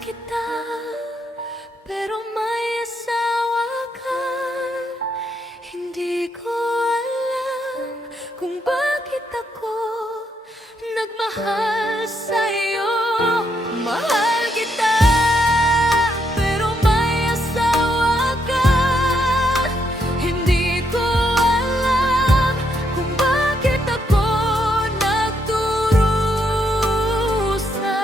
kita, pero may asawa ka. Hindi ko alam kung bakit ako nagmahal sa'yo. Mahal kita, pero may asawa ka. Hindi ko alam kung bakit ako nagdurusa.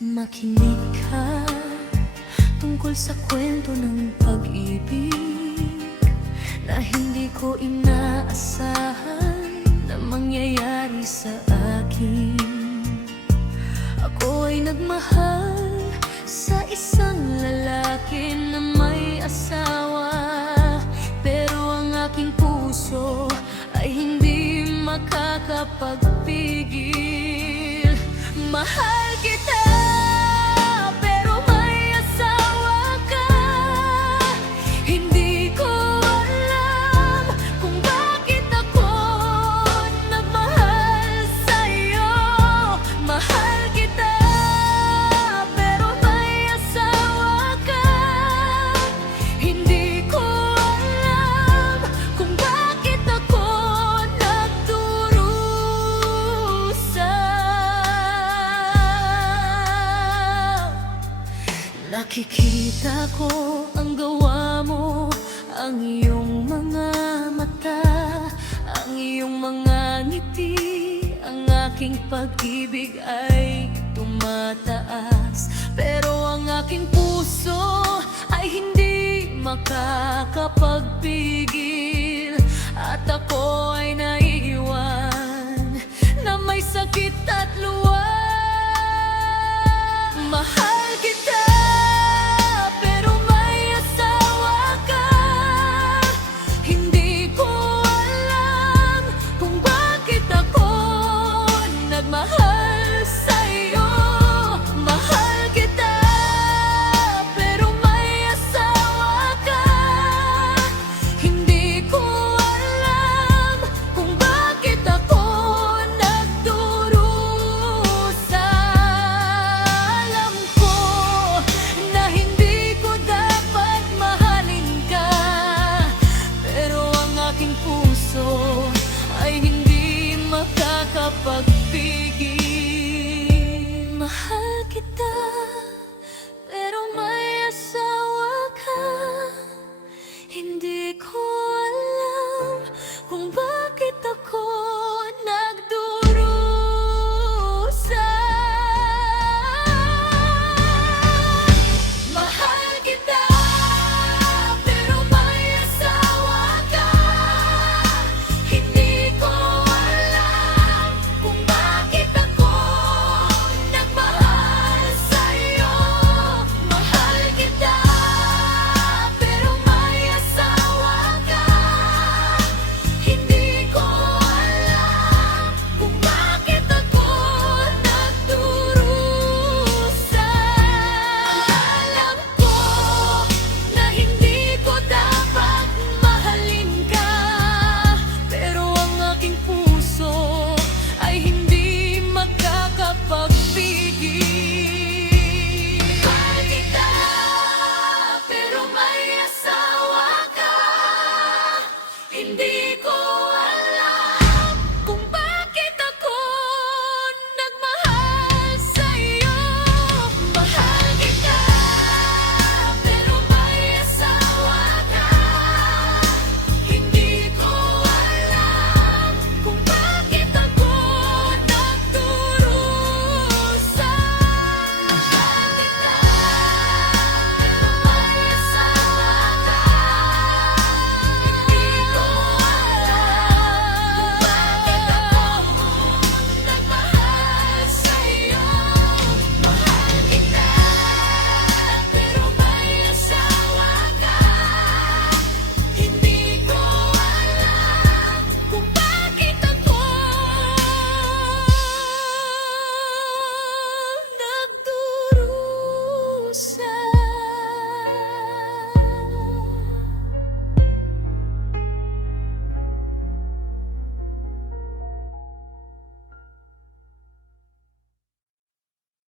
Makinig ka tungkol sa kwento ng pag-ibig na hindi ko inaasahan na mangyayari sa akin. Ako ay nagmahal sa isang lalaki na may asawa, pero ang aking puso ay hindi makakapagpigil. Mahal kita, pero may asawa ka. Hindi ko alam kung bakit ako nagmahal sa'yo. Mahal kita, pero may asawa ka. Hindi ko alam kung bakit ako nagdurusa. Nakikita ko ang gawa mo, ang iyong mga mata, ang iyong mga ngiti. Ang aking pag-ibig ay tumataas, pero ang aking puso ay hindi makakapagpigil. At ako ay naiiwan na may sakit at luha. Mahal kita,